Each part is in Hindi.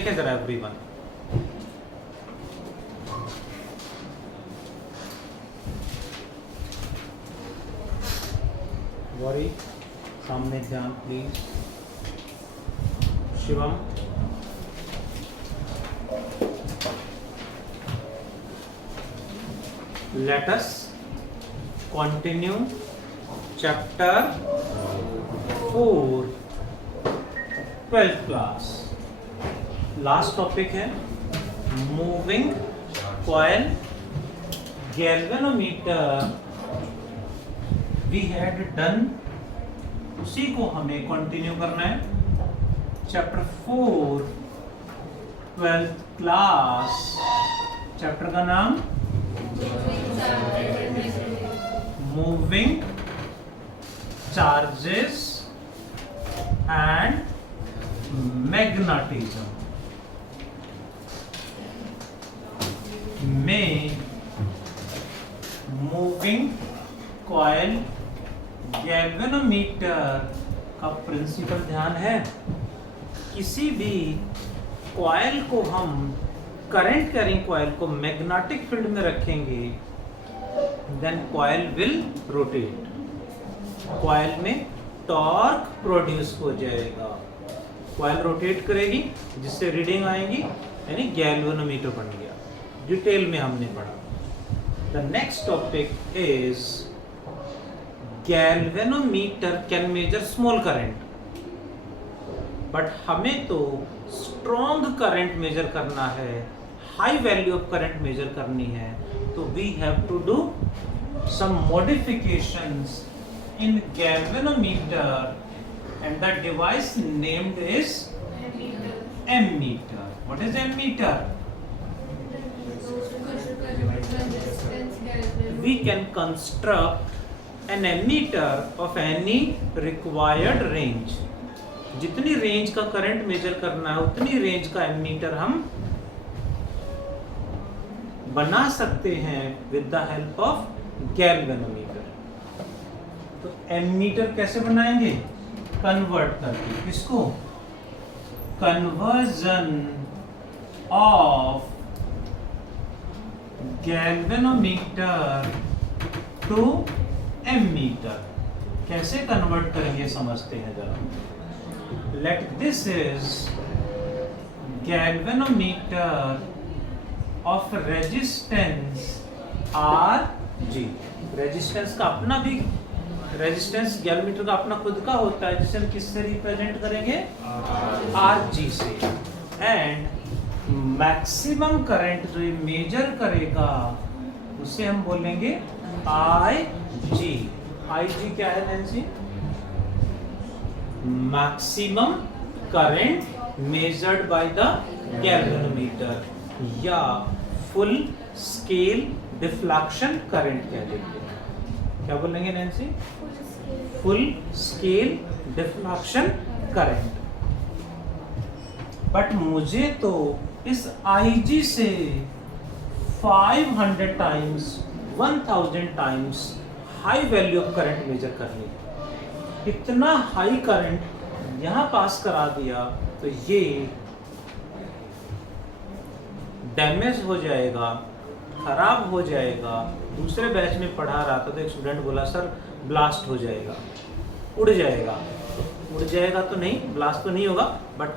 देखें जरा एवरीवन। गौरी सामने ध्यान please. Shivam, let us continue chapter 4 12th class। Last topic है moving coil galvanometer. We had done, उसी को हमें कंटिन्यू करना है। Chapter 4 12th class. चैप्टर का नाम मूविंग चार्जेस एंड मैग्नेटिज्म में मूविंग कॉइल गैल्वेनोमीटर का प्रिंसिपल ध्यान है। किसी भी कॉइल को हम करंट कैरिंग कॉइल को मैग्नेटिक फील्ड में रखेंगे, then coil will rotate. Coil में टॉर्क प्रोड्यूस हो जाएगा, कॉइल रोटेट करेगी जिससे रीडिंग आएगी, यानी गैल्वेनोमीटर बन गया। डिटेल में हमने पढ़ा। The next topic is galvanometer can measure small current, but हमें तो स्ट्रॉन्ग करंट मेजर करना है, high value of current measure करनी है, तो we have to do some modifications in galvanometer and the device named is ammeter. What is ammeter? We can construct an ammeter of any required range. जितनी रेंज का करंट मेजर करना है उतनी रेंज का एमीटर हम बना सकते हैं with the help of galvanometer. तो एमीटर कैसे बनाएंगे? कन्वर्ट करके। किसको? Conversion of galvanometer to ammeter. कैसे कन्वर्ट करेंगे समझते हैं जरा। Let this is galvanometer of resistance R G. Resistance का अपना भी रेजिस्टेंस गैल्वेनोमीटर का अपना खुद का होता है, जिसे हम किससे रिप्रेजेंट करेंगे? आर जी से। एंड मैक्सिमम करंट जो ये मेजर करेगा उसे हम बोलेंगे आई जी। आई जी क्या है Nancy? Maximum current measured by the galvanometer, या फुल स्केल डिफ्लेक्शन करंट कह देते हैं। क्या बोलेंगे Nancy? Full scale deflection current. But मुझे तो इस IG से 500 times 1000 times high value of current measure करनी है। इतना हाई करंट यहां पास करा दिया तो ये डैमेज हो जाएगा, खराब हो जाएगा। दूसरे बैच में पढ़ा रहा था तो एक स्टूडेंट बोला सर ब्लास्ट हो जाएगा, उड़ जाएगा। उड़ जाएगा तो नहीं, ब्लास्ट तो नहीं होगा, बट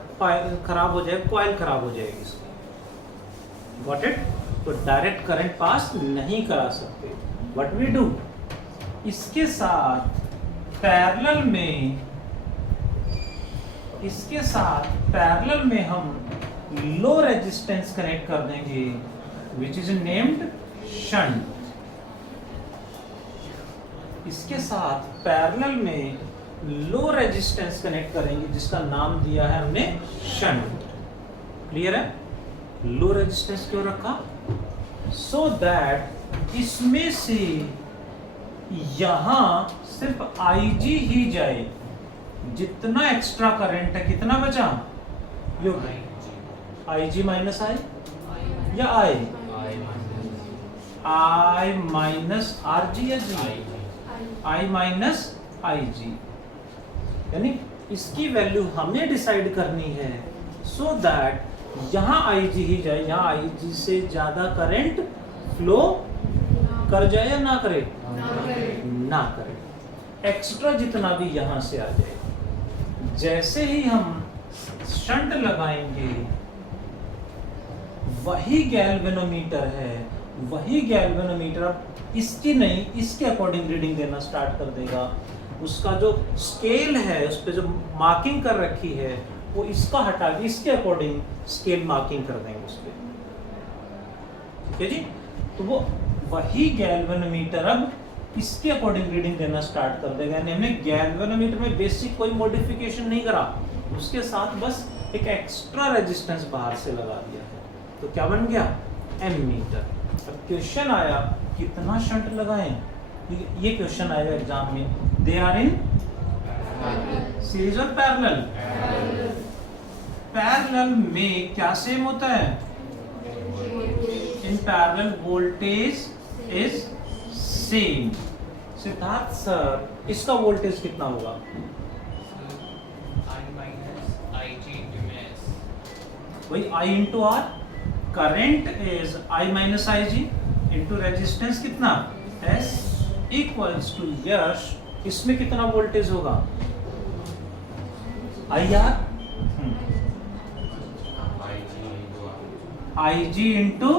खराब हो जाएगा, कॉइल खराब हो जाएगी इसकी। Got it? तो डायरेक्ट करंट पास नहीं करा सकते। व्हाट वी डू, इसके साथ पैरेलल में हम लो रेजिस्टेंस कनेक्ट कर देंगे, विच इज नेम्ड शंट। इसके साथ पैरेलल में लो रेजिस्टेंस कनेक्ट करेंगे जिसका नाम दिया है हमने शंट। क्लियर है? लो रेजिस्टेंस क्यों रखा? सो दैट इसमें से यहां सिर्फ IG ही जाए। जितना एक्स्ट्रा करंट है कितना बचा? IG माइनस आई या I माइनस RG या G? I minus IG। यानी इसकी वैल्यू हमें डिसाइड करनी है, सो दैट यहाँ IG ही जाए, यहाँ IG से ज्यादा करंट फ्लो कर जाए या ना करे? ना करे। एक्स्ट्रा जितना भी यहाँ से आ जाए, जैसे ही हम शंट लगाएंगे, वही गैल्वेनोमीटर है, वही गैल्वेनोमीटर अब इसकी नहीं, इसके अकॉर्डिंग रीडिंग देना स्टार्ट कर देगा। उसका जो स्केल है, उस पर जो मार्किंग कर रखी है, वो इसका हटा के इसके अकॉर्डिंग स्केल मार्किंग कर देंगे उस पर। ठीक है जी। तो वो वही गैल्वेनोमीटर अब इसके अकॉर्डिंग रीडिंग देना स्टार्ट कर देगा। यानी हमने गैल्वेनोमीटर में बेसिक कोई मॉडिफिकेशन नहीं करा, उसके साथ बस एक एक्स्ट्रा रेजिस्टेंस बाहर से लगा दिया है। तो क्या बन गया? एमीटर। अब क्वेश्चन आया कितना शंट लगाएं? ये क्वेश्चन आएगा एग्जाम में। दे आर इन सीरीज और पैरेलल। पैरेलल में क्या सेम होता है? In parallel voltage is same. Siddharth sir, इसका वोल्टेज कितना होगा? वही I into R. Current is I minus I G into resistance कितना? S equals to Yash. इसमें कितना वोल्टेज होगा? IR IG इंटू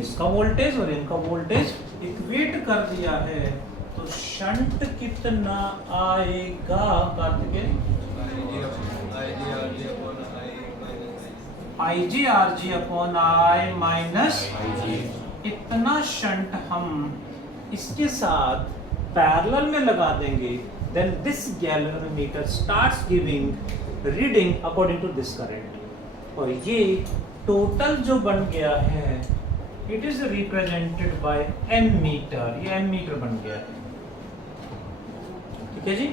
इसका वोल्टेज और इनका वोल्टेज इक्वेट कर दिया है। तो शंट कितना आएगा Kartikeya? IG upon I minus इतना शंट हम इसके साथ पैरेलल में लगा देंगे। Then this galvanometer starts giving reading according to this current. और ये टोटल जो बन गया है, it is represented by ammeter। ये ammeter बन गया है। ठीक है जी।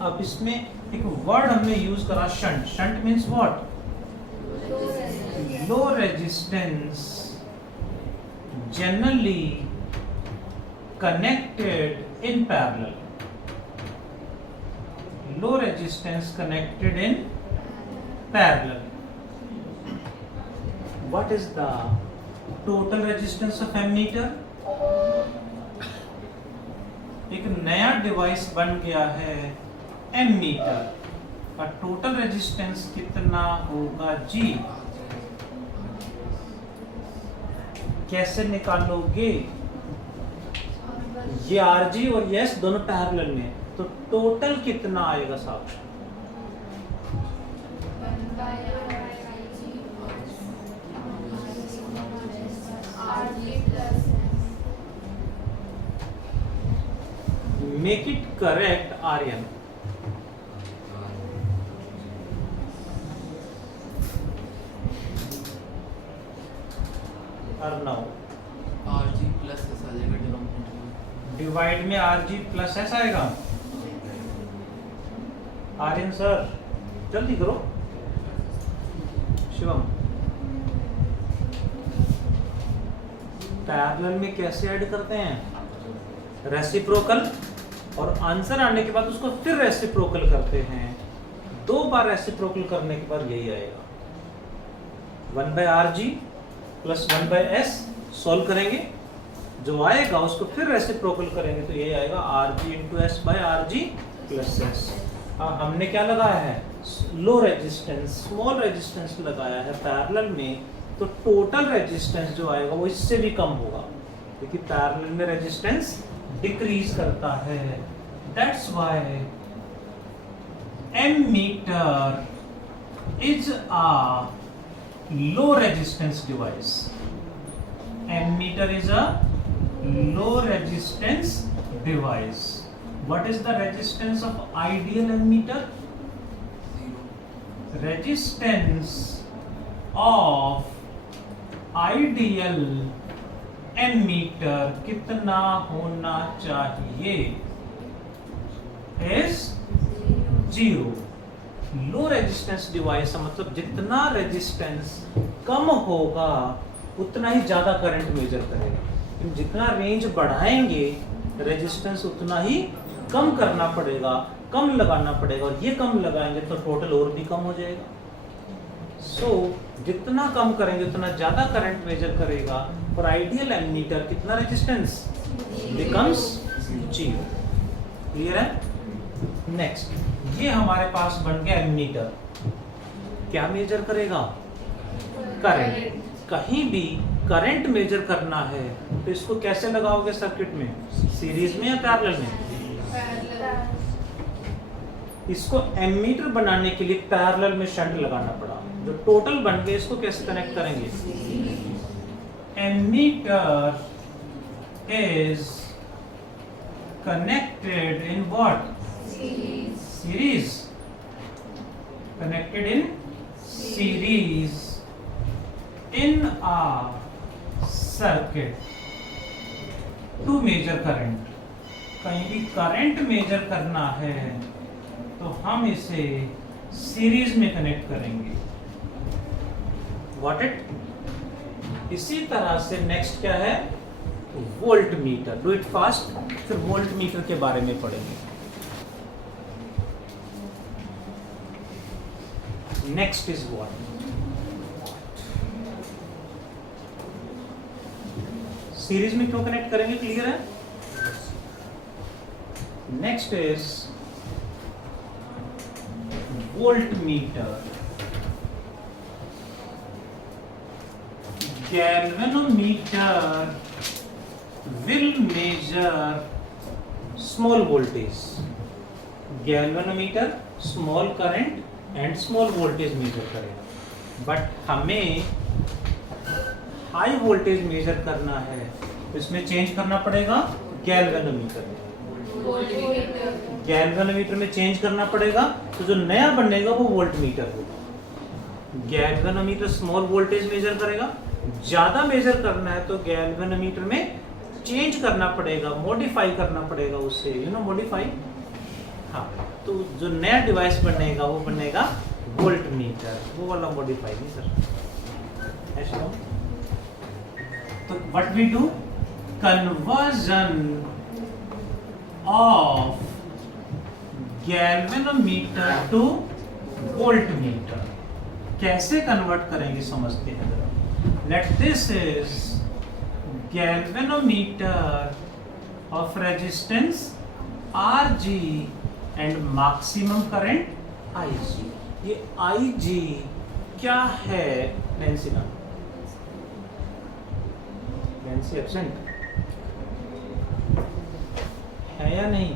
अब इसमें एक वर्ड हमने यूज करा shunt. Shunt means what? Low resistance generally connected in parallel। low resistance connected in parallel। what is the total resistance of ammeter? एक नया डिवाइस बन गया है एमीटर का। टोटल रेजिस्टेंस कितना होगा जी? कैसे निकालोगे? ये RG और ये S दोनों पैरेलल में, तो टोटल कितना आएगा साहब? Make it correct Aryan. Now RG plus S आ जाएगा डिनोमिनेटर में। डिवाइड में RG प्लस S आएगा। आर्यन सर जल्दी करो। शिवम, पैरेलल में कैसे ऐड करते हैं? रेसिप्रोकल, और आंसर आने के बाद उसको फिर रेसिप्रोकल करते हैं। 2 बार रेसिप्रोकल करने के बाद यही आएगा 1/RG प्लस 1/S। सॉल्व करेंगे, जो आएगा उसको फिर रेसिप्रोकल करेंगे तो ये आएगा RG into S by RG plus S। हमने क्या लगाया है? लो रेजिस्टेंस, स्मॉल रेजिस्टेंस लगाया है पैरेलल में, तो टोटल रेजिस्टेंस जो आएगा वो इससे भी कम होगा, क्योंकि पैरेलल में रेजिस्टेंस डिक्रीज करता है। That's why ammeter is a low resistance device। ammeter is a low resistance device। what is the resistance of ideal ammeter? resistance of ideal ammeter कितना होना चाहिए? is 0। लो रेजिस्टेंस डिवाइस मतलब जितना रेजिस्टेंस कम होगा उतना ही ज्यादा करंट मेजर करेगा। जितना रेंज बढ़ाएंगे रेजिस्टेंस उतना ही कम करना पड़ेगा, कम लगाना पड़ेगा, और ये कम लगाएंगे तो टोटल और भी कम हो जाएगा। सो जितना कम करेंगे उतना ज्यादा करंट मेजर करेगा। और आइडियल एमीटर कितना रेजिस्टेंस बिकम्स 0। क्लियर है? नेक्स्ट, ये हमारे पास बन गया एमीटर। क्या मेजर करेगा? करंट। कहीं भी करंट मेजर करना है तो इसको कैसे लगाओगे सर्किट में? सीरीज में या पैरेलल में? इसको एमीटर बनाने के लिए पैरेलल में शंट लगाना पड़ा। जो टोटल बन गए इसको कैसे कनेक्ट करेंगे? Ammeter is connected in what? Series. Connected in series in a circuit to measure current। कहीं भी करंट मेजर करना है तो हम इसे सीरीज में कनेक्ट करेंगे। Got it? इसी तरह से नेक्स्ट क्या है? Volt metre. Do it fast, फिर वोल्ट मीटर के बारे में पढ़ेंगे। Next is what? सीरीज में क्यों कनेक्ट करेंगे? क्लियर है? Next is volt meter. Galvanometer will measure small voltage। Galvanometer small current and small voltage measure करेगा। बट हमें हाई वोल्टेज मेजर करना है तो इसमें चेंज करना पड़ेगा गैल्वेनोमीटर में। गैल्वेनोमीटर में चेंज करना पड़ेगा तो जो नया बनेगा वो वोल्ट मीटर होगा। गैल्वेनोमीटर स्मॉल वोल्टेज मेजर करेगा। ज्यादा मेजर करना है तो गैल्वेनोमीटर में चेंज करना पड़ेगा, मॉडिफाई करना पड़ेगा उससे, मॉडिफाई। हाँ, तो जो नया डिवाइस बनेगा वो बनेगा वोल्ट मीटर। वो वाला मॉडिफाई नहीं सर, ऐसा। तो what we do? Conversion of galvanometer to voltmeter. कैसे कन्वर्ट करेंगे समझते हैं जरा। Let this is galvanometer of resistance Rg and maximum current Ig। ये Ig क्या है? नैन्सी नाम, नैन्सी एब्सेंट है या नहीं?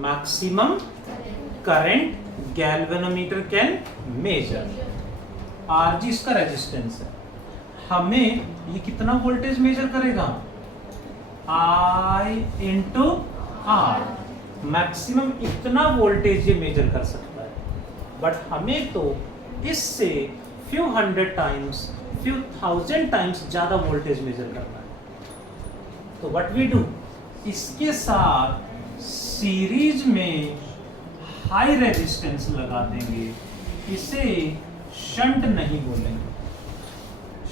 Maximum current galvanometer can major. Rg इसका रेजिस्टेंस है। हमें ये कितना वोल्टेज मेजर करेगा? I into R। मैक्सिमम इतना वोल्टेज ये मेजर कर सकता है। बट हमें तो इससे few hundred times, few thousand times ज्यादा वोल्टेज मेजर करना है। तो व्हाट वी डू? इसके साथ सीरीज में हाई रेजिस्टेंस लगा देंगे। इसे शंट नहीं बोलेंगे।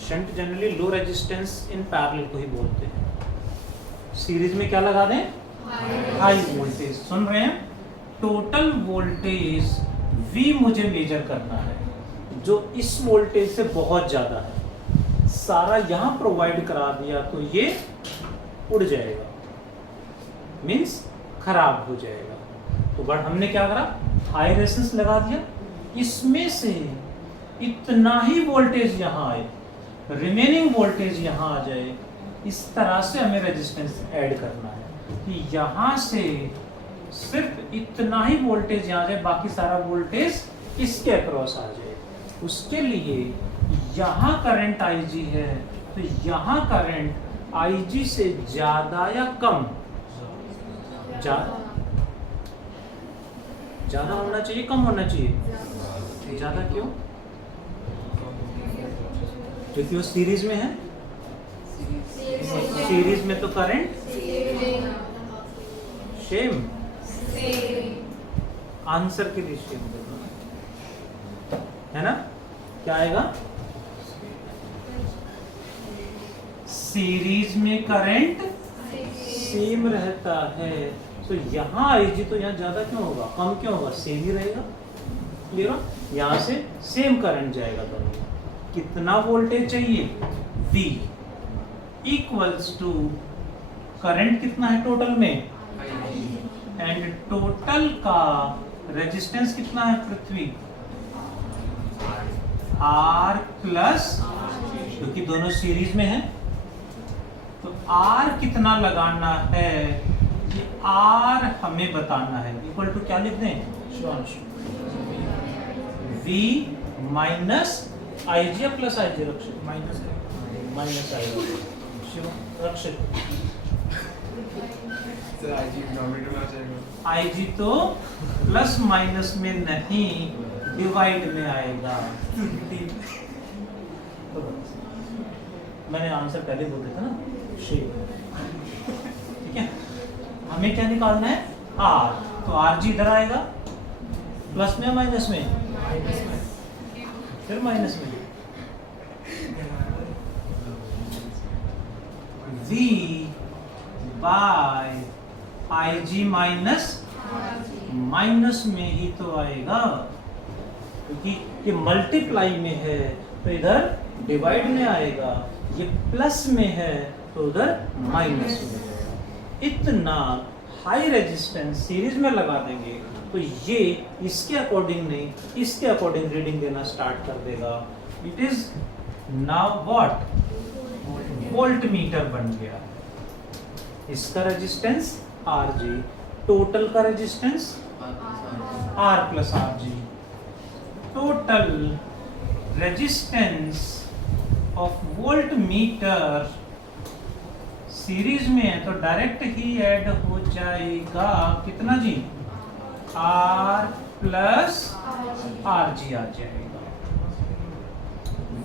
Shunt generally low resistance in parallel को ही बोलते हैं। सीरीज में क्या लगा दें? High voltage. सुन रहे हैं? टोटल वोल्टेज V मुझे मेजर करना है जो इस वोल्टेज से बहुत ज्यादा है। सारा यहां प्रोवाइड करा दिया तो ये उड़ जाएगा, मींस खराब हो जाएगा। तो बट हमने क्या करा? हाई रेजिस्टेंस लगा दिया। इसमें से इतना ही वोल्टेज यहां आए, रिमेनिंग वोल्टेज यहां आ जाए। इस तरह से हमें रेजिस्टेंस ऐड करना है कि यहां से सिर्फ इतना ही वोल्टेज यहाँ जाए, बाकी सारा वोल्टेज इसके अक्रॉस आ जाए। उसके लिए यहाँ करंट Ig है तो यहाँ करंट Ig से ज्यादा या कम? ज्यादा होना चाहिए, कम होना चाहिए? ज्यादा। क्यों? क्योंकि वो सीरीज में है। सीरीज में तो करंट सेम। आंसर के लिए सेम है ना? क्या आएगा? सीरीज में करंट सेम रहता है तो यहाँ Ig तो यहाँ ज्यादा क्यों होगा? कम क्यों होगा? सेम ही रहेगा। क्लियर हो? यहाँ से सेम करंट जाएगा दोनों में। कितना वोल्टेज चाहिए? V इक्वल्स टू करंट कितना है टोटल में, एंड टोटल का रेजिस्टेंस कितना है पृथ्वी, R प्लस, क्योंकि दोनों सीरीज में है तो R कितना लगाना है ये R हमें बताना है। इक्वल टू क्या लिख दें? V minus IG plus IG रक्षित, माइनस रक्षित IG तो प्लस माइनस में नहीं डिवाइड में आएगा। तो मैंने आंसर पहले बोल दिया था ना, शेप। ठीक है, हमें क्या निकालना है? R, तो RG इधर आएगा, प्लस में माइनस में, फिर माइनस में। V by IG minus minus में ही तो आएगा, क्योंकि ये मल्टीप्लाई में है तो इधर डिवाइड में आएगा, ये प्लस में है तो उधर माइनस में है। इतना हाई रेजिस्टेंस सीरीज में लगा देंगे तो ये इसके अकॉर्डिंग नहीं, इसके अकॉर्डिंग रीडिंग देना स्टार्ट कर देगा। It is now what? Volt meter बन गया। इसका रेजिस्टेंस RG, टोटल का resistance R plus RG। Total resistance of volt meter series में है तो डायरेक्ट ही ऐड हो जाएगा कितना जी? R प्लस RG आ जाएगा।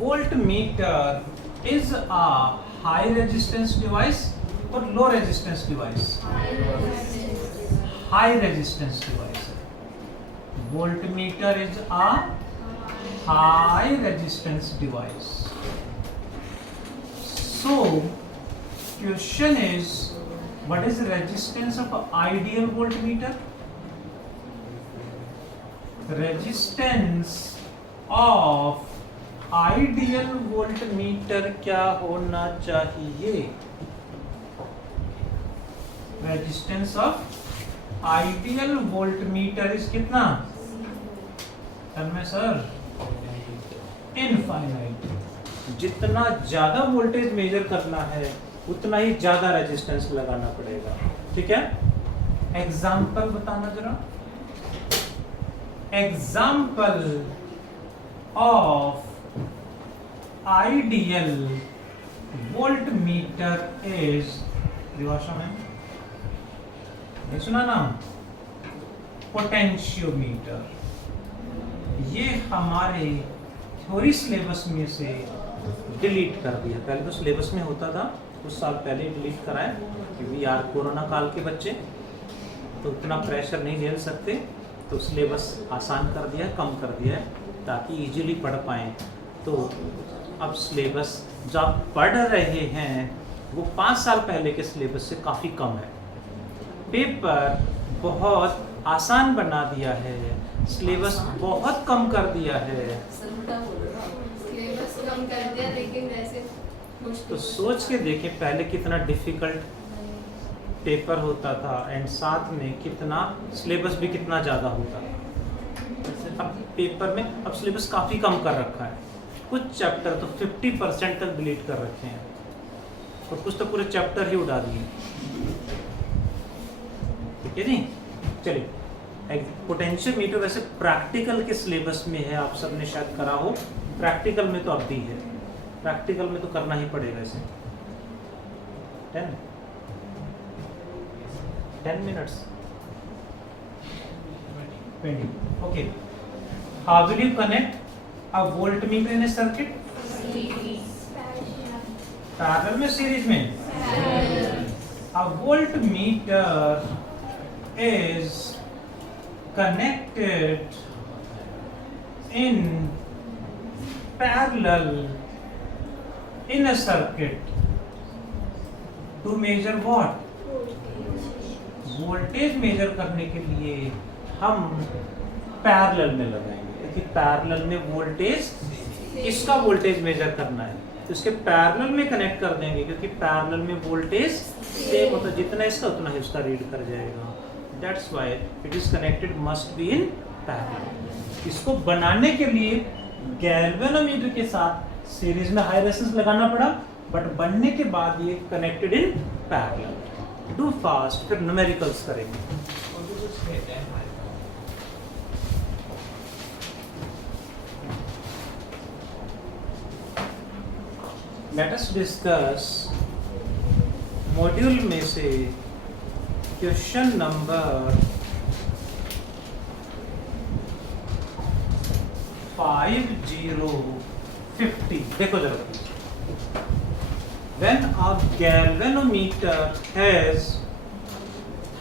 Volt meter is a high resistance device और low resistance device? High resistance device है। Volt meter is a high resistance device. So question is, what is the resistance of an ideal voltmeter? Resistance of ideal voltmeter क्या होना चाहिए? Resistance of ideal voltmeter is कितना? तब में सर इनफाइनाइट। जितना ज्यादा वोल्टेज मेजर करना है उतना ही ज्यादा रेजिस्टेंस लगाना पड़ेगा। ठीक है, एग्जाम्पल बताना जरा। Example of ideal volt meter is, Divasha में नहीं सुना नाम? पोटेंशियोमीटर। ये हमारे थ्योरी सिलेबस में से डिलीट कर दिया। पहले तो सिलेबस में होता था, कुछ साल पहले डिलीट कराया, क्योंकि यार कोरोना काल के बच्चे तो उतना प्रेशर नहीं झेल सकते, तो सिलेबस आसान कर दिया है, कम कर दिया है ताकि इजीली पढ़ पाएँ। तो अब सिलेबस जो आप पढ़ रहे हैं वो 5 साल पहले के सिलेबस से काफ़ी कम है। पेपर बहुत आसान बना दिया है, सिलेबस बहुत कम कर दिया है। सिलेबस कम कर दिया लेकिन वैसे तो सोच के देखें पहले कितना डिफिकल्ट पेपर होता था एंड साथ में कितना सिलेबस भी कितना ज़्यादा होता था। अब पेपर में अब सिलेबस काफ़ी कम कर रखा है, कुछ चैप्टर तो 50% तक डिलीट कर रखे हैं और कुछ तो पूरे चैप्टर ही उड़ा दिए। ठीक है जी, चलिए। पोटेंशियल मीटर वैसे प्रैक्टिकल के सिलेबस में है, आप सबने शायद करा हो। प्रैक्टिकल में तो अब भी है, प्रैक्टिकल में तो करना ही पड़ेगा इसे। 10 minutes pending. Okay. How will you connect a voltmeter in a circuit? Parallel में, सीरीज में? A voltmeter is connected in parallel in a circuit to measure what? Voltage measure करने के लिए हम पैरेलल में लगाएंगे। क्योंकि पैरेलल में वोल्टेज, इसका वोल्टेज मेजर करना है तो इसके पैरेलल में कनेक्ट कर देंगे, क्योंकि पैरेलल में वोल्टेज सेम होता है, जितना इसका उतना ही उसका रीड कर जाएगा। That's why it is connected must be in parallel. इसको बनाने के लिए गैल्वेनोमीटर के साथ सीरीज में हाई रेजिस्टेंस लगाना पड़ा, बट बनने के बाद ये connected in parallel. Do fast, फिर न्यूमेरिकल्स करेंगे। लेट अस डिस्कस मॉड्यूल में से क्वेश्चन नंबर 5050। देखो जरा, when a galvanometer has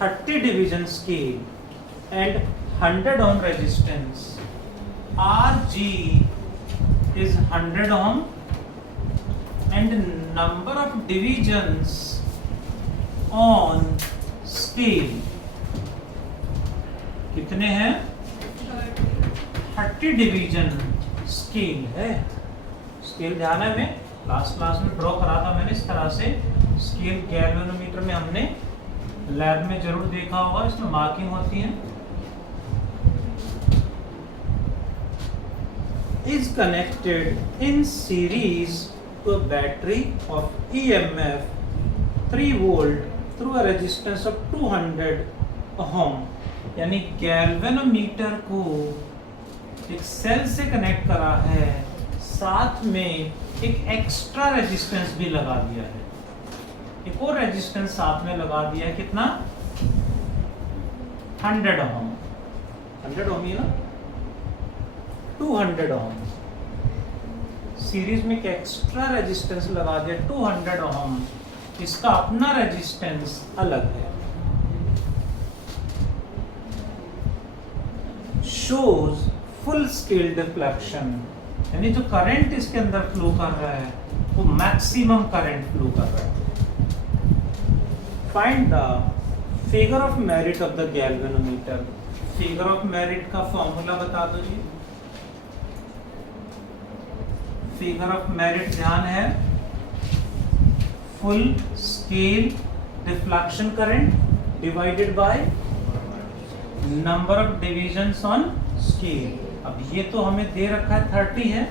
30 division scale and 100 ohm resistance, Rg is 100 ohm and number of divisions on scale कितने हैं? 30 डिवीजन स्केल है। स्केल ध्यान है, मैं लास्ट क्लास में ड्रॉ करा था मैंने इस तरह से। स्केल गैल्वेनोमीटर में हमने लैब में जरूर देखा होगा, इसमें मार्किंग होती है। Is connected in series to a battery of EMF 3 volt through a resistance of 200 ohm. यानी गैल्वेनोमीटर को एक सेल से कनेक्ट करा है, साथ में एक एक्स्ट्रा रेजिस्टेंस भी लगा दिया है, एक और रेजिस्टेंस साथ में लगा दिया है। कितना? 100 ओम। 100 ओम ही ना, 200 ओम। सीरीज में एक एक्स्ट्रा रेजिस्टेंस लगा दिया 200 ओम, इसका अपना रेजिस्टेंस अलग है। शोज फुल स्केल डिफ्लेक्शन, यानी जो करंट इसके अंदर फ्लो कर रहा है वो मैक्सिमम करंट फ्लो कर रहा है। Find the figure of merit of the galvanometer. Figure of merit का फॉर्मूला बता दो जी। फिगर ऑफ मेरिट ध्यान है, full scale deflection current divided by number of divisions on scale. अब ये तो हमें दे रखा है 30 है,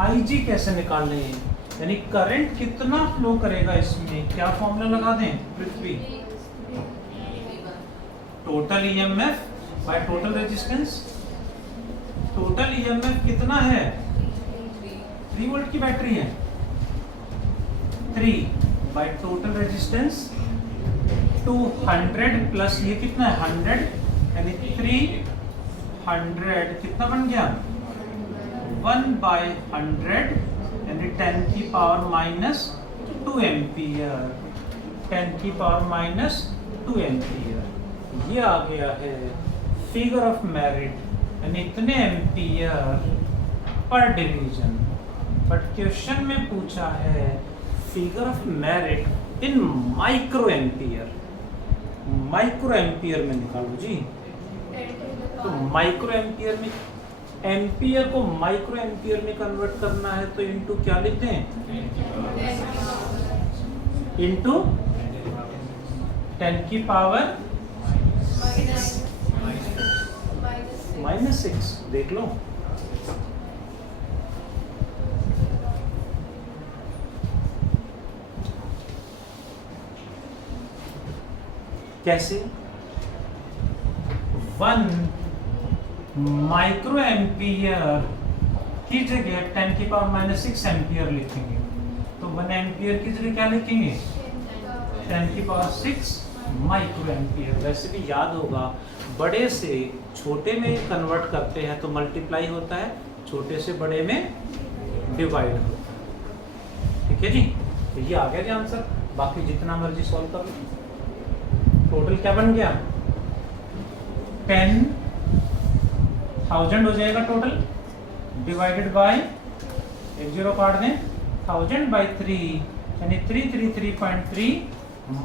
IG कैसे निकालने हैं, यानी करंट कितना फ्लो करेगा इसमें, क्या फॉर्मूला लगा दें Prithvi? Total EMF by total resistance. Total EMF कितना है? 3 वोल्ट की बैटरी है, 3 बाय टोटल रेजिस्टेंस 200 प्लस ये कितना है 100, यानी 300 कितना बन गया 1/100, यानी 10 की पावर माइनस 2 एम्पियर। 10 की पावर माइनस 2 एम्पियर ये आ गया है फिगर ऑफ मेरिट, यानी इतने ampere per division. But question में पूछा है figure of merit in micro ampere. Micro ampere में निकालो जी। तो माइक्रो एम्पियर में, एम्पियर को माइक्रो एम्पियर में कन्वर्ट करना है तो इनटू क्या लिखते हैं? इनटू 10 की पावर -6। देख लो, कैसे? 1 माइक्रो एम्पियर की जगह 10 की पावर -6 एम्पियर लिखेंगे, तो 1 एम्पियर की जगह क्या लिखेंगे? 10 की पावर 6 माइक्रो एम्पियर। वैसे भी याद होगा, बड़े से छोटे में कन्वर्ट करते हैं तो मल्टीप्लाई होता है, छोटे से बड़े में डिवाइड होता है। ठीक है जी, तो ये आ गया जी आंसर। बाकी जितना मर्जी सॉल्व कर लो। टोटल क्या बन गया? 10,000 हो जाएगा टोटल, डिवाइडेड बाय, एक जीरो काट दें, 1000/3 यानी 333.3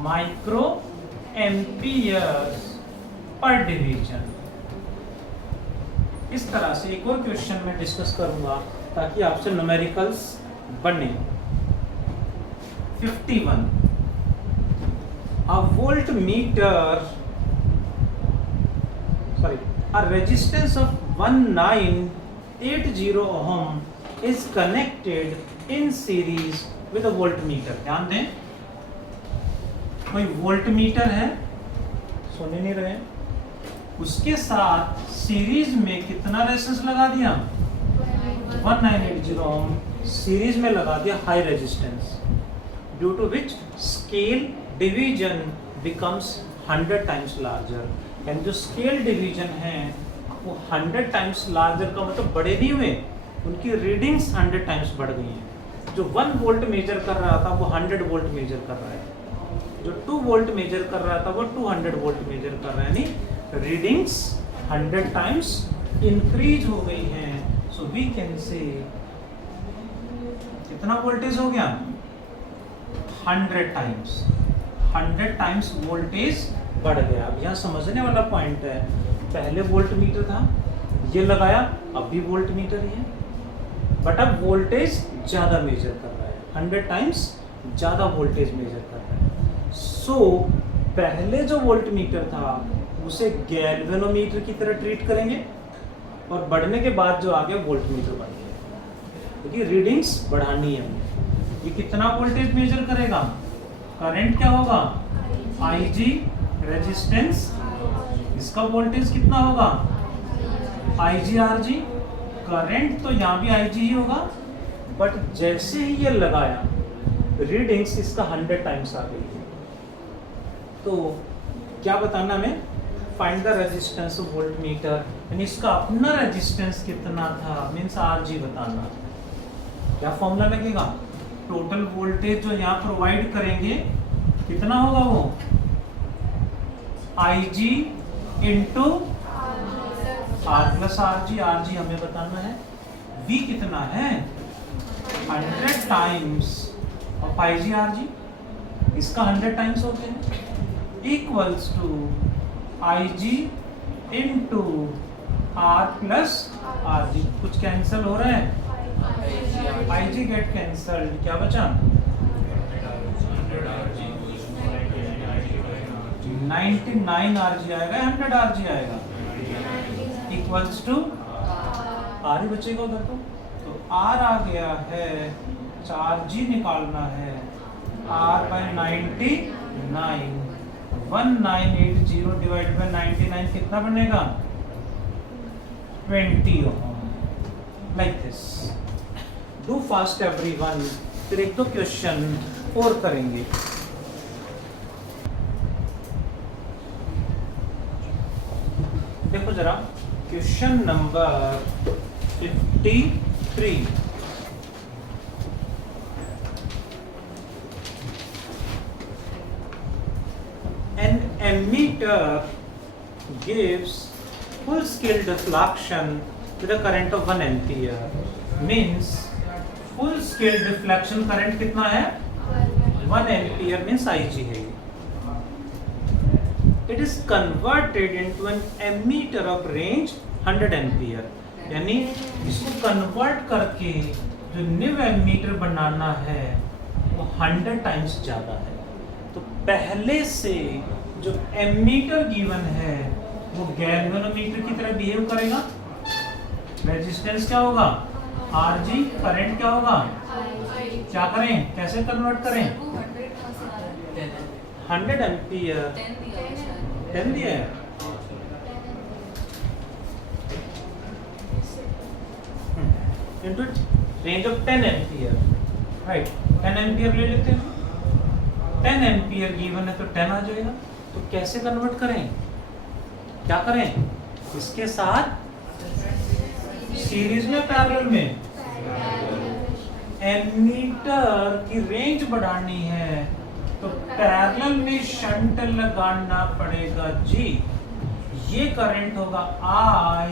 माइक्रो एम्पियर पर डिवीजन। इस तरह से एक और क्वेश्चन मैं डिस्कस करूंगा ताकि आपसे न्यूमेरिकल्स बने। 51 a resistance of 1980 ohm is connected in series with a voltmeter। ध्यान दें, कोई वोल्टमीटर है, सुन नहीं रहे, उसके साथ सीरीज में कितना रेजिस्टेंस लगा दिया, 1980 ओम सीरीज में लगा दिया high resistance, due to which scale division becomes 100 times larger. यानी जो स्केल डिवीजन है वो 100 टाइम्स लार्जर का मतलब बड़े नहीं हुए, उनकी रीडिंग्स 100 टाइम्स बढ़ गई हैं। जो 1 वोल्ट मेजर कर रहा था वो 100 वोल्ट मेजर कर रहा है, जो 2 वोल्ट मेजर कर रहा था वो 200 वोल्ट मेजर कर रहा है, यानी रीडिंग्स 100 टाइम्स इंक्रीज हो गई हैं। सो वी कैन से कितना वोल्टेज हो गया, 100 टाइम्स, 100 टाइम्स वोल्टेज बढ़ गया। अब यहाँ समझने वाला पॉइंट है, पहले वोल्ट मीटर था, ये लगाया, अब भी वोल्ट मीटर ही है, बट अब वोल्टेज ज्यादा मेजर कर रहा है, 100 टाइम्स ज्यादा वोल्टेज मेजर कर रहा है। सो पहले जो वोल्ट मीटर था उसे गैल्वेनोमीटर की तरह ट्रीट करेंगे, और बढ़ने के बाद जो आ गया वोल्ट मीटर बन गया, क्योंकि रीडिंग्स बढ़ानी है। ये कितना वोल्टेज मेजर करेगा, करंट क्या होगा, IG, रेजिस्टेंस, इसका वोल्टेज कितना होगा, IGRG। करंट तो यहाँ भी IG ही होगा, बट जैसे ही ये लगाया रीडिंग्स इसका 100 टाइम्स आ गई। तो क्या बताना हमें, find the resistance of volt metre, यानी इसका अपना रेजिस्टेंस कितना था, मींस RG बताना। क्या फॉर्मूला लगेगा, टोटल वोल्टेज जो यहाँ प्रोवाइड करेंगे कितना होगा, वो IG into R plus RG। RG हमें बताना है, V कितना है 100 टाइम्स ऑफ IGRG, इसका 100 टाइम्स होते हैं, equals to IG into R plus RG। कुछ कैंसिल हो रहा है, IG गेट कैंसल्ड, क्या बचा 99 RG आएगा, 100 RG आएगा, इक्वल्स टू R ही बचेगा उधर। तो R आ गया है, 4G निकालना है, R बाय 99, 1980 डिवाइड बाय 99 कितना बनेगा, 20 ohm. Like this, do fast everyone. फिर एक दो क्वेश्चन और करेंगे। देखो जरा question number 53। An ammeter gives full scale deflection with a current of 1 ampere, means full scale deflection current कितना है, 1 ampere means IG है। It is converted into an ammeter of range 100 ampere, यानी इसको कन्वर्ट करके जो न्यू एमीटर बनाना है वो 100 टाइम्स ज़्यादा है। तो पहले से जो एमीटर गिवन है वो गैल्वेनोमीटर की तरह बिहेव करेगा। रेजिस्टेंस क्या होगा, RG, करंट क्या होगा, क्या करें, कैसे कन्वर्ट करें, 100 एम्पियर 10 दिया है, into range of 10 ampere, right, 10 ampere ले लेते हैं, 10 एम्पियर गिवन है तो 10 आ जाएगा। तो कैसे कन्वर्ट करें, क्या करें, इसके साथ सीरीज में पैरेलल में, एमीटर की रेंज बढ़ानी है तो पैरेलल में शंट लगाना पड़ेगा जी। ये करंट होगा I,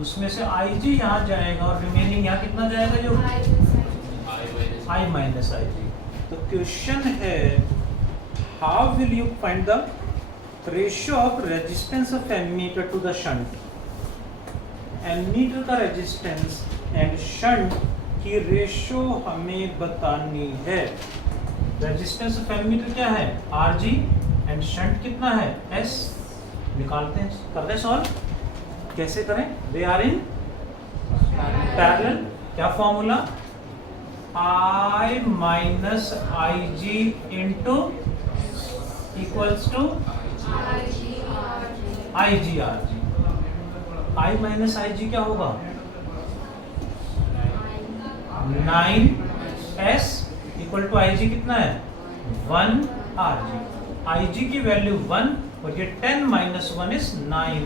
उसमें से IG यहाँ जाएगा और रिमेनिंग यहाँ कितना जाएगा, जो I माइनस IG। तो क्वेश्चन है, how will you find the ratio of resistance of ammeter to the shunt. Ammeter का रेजिस्टेंस एंड शंट की रेशो हमें बतानी है। रेजिस्टेंस ऑफ एमीटर क्या है? Rg एंड शंट कितना है? S। निकालते हैं, कर दें सॉल्व। कैसे करें? They are in parallel. क्या formula? I minus IG into equals to IG RG। I minus IG क्या होगा? 9S इक्वल टू IG कितना है? 1 RG। IG की वैल्यू 1 और ये 10 माइनस 1 इज 9।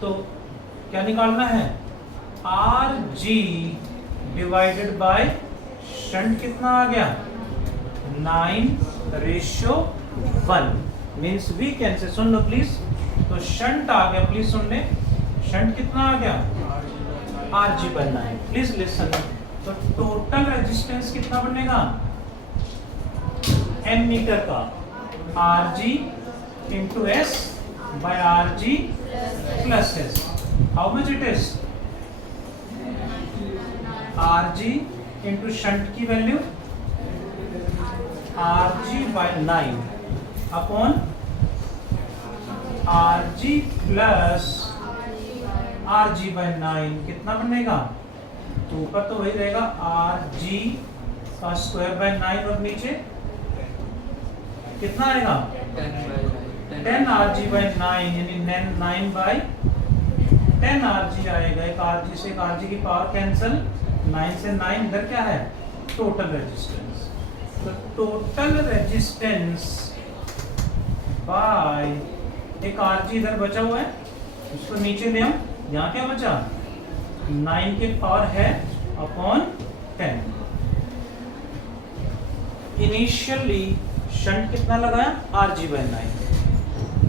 तो क्या निकालना है? RG डिवाइडेड बाय शंट कितना आ गया? 9:1 means we can say, soon low please. तो शंट आ गया, प्लीज सुन ले। शंट कितना आ गया? Rg by 9। Please listen. तो टोटल रेजिस्टेंस कितना बनेगा एमीटर का? Rg into S by Rg plus S। How much it is? Rg into shunt की value Rg by 9 upon Rg plus Rg by 9 कितना बनेगा? तो ऊपर तो वही रहेगा Rg का स्क्वायर बाय 9 और नीचे कितना आएगा? 10 Rg बाय 9 यानी 9 बाय 10 Rg आएगा। एक Rg से एक Rg की पावर कैंसिल, 9 से 9 इधर क्या है? Total resistance. तो टोटल रेजिस्टेंस बाय एक Rg इधर बचा हुआ है, उसको नीचे ले हम। यहाँ क्या बचा? 9 के पावर है अपॉन 10। इनिशियली शंट कितना लगाया? Rg by 9।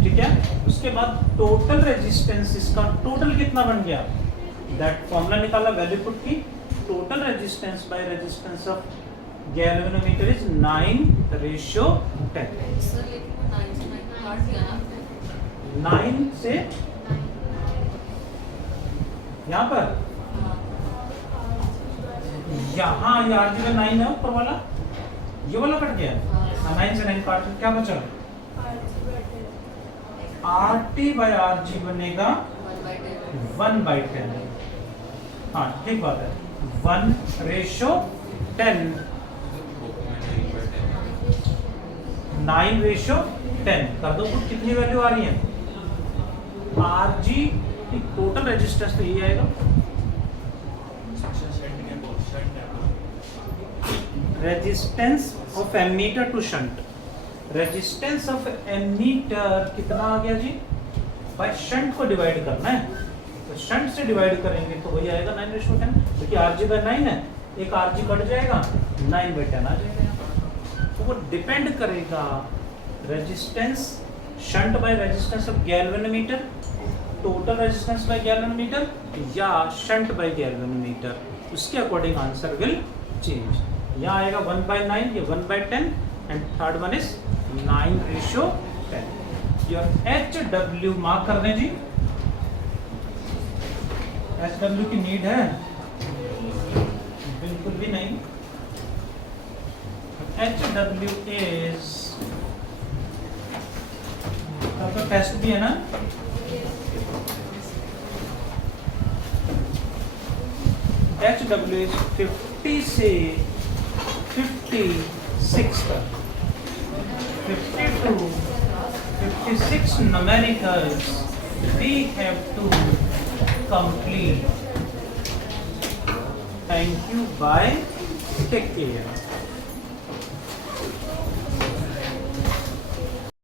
ठीक है। उसके बाद टोटल रेजिस्टेंस, इसका टोटल कितना बन गया? दैट फॉर्मूला निकाला, वैल्यू पुट की। Total resistance by resistance of galvanometer is 9:10। 9 से यहाँ पर, यहाँ ये Rg बाय 9 है ऊपर वाला, ये वाला कट गया। 9 से 9 काट क्या बचा? Rt बाय Rg बनेगा 1/10। हाँ ठीक बात है, 1:10। 9:10 कर दो कुछ, कितनी वैल्यू आ रही है? Rg की टोटल रेजिस्टेंस तो ये आएगा। Resistance of ammeter to shunt. Resistance of ammeter कितना आ गया जी? भाई शंट को डिवाइड करना है, तो शंट से डिवाइड करेंगे तो वही आएगा 9:10, क्योंकि Rg बाय 9 है, एक Rg कट जाएगा, 9/10 आ जाएगा। तो वो डिपेंड करेगा resistance shunt by resistance of galvanometer, total resistance bye galvanometer या शंट बाय गैल्वेनोमीटर, उसके अकॉर्डिंग आंसर विल चेंज। यहाँ आएगा 1/9, ये 1/10 and third one is 9:10। Your HW mark कर दें जी। HW की नीड है? बिल्कुल भी नहीं। HW इज, आपका टेस्ट भी है ना? HW इज 50 से 56 तक, 50 to 56 numericals we have to complete. Thank you. Bye. Take care.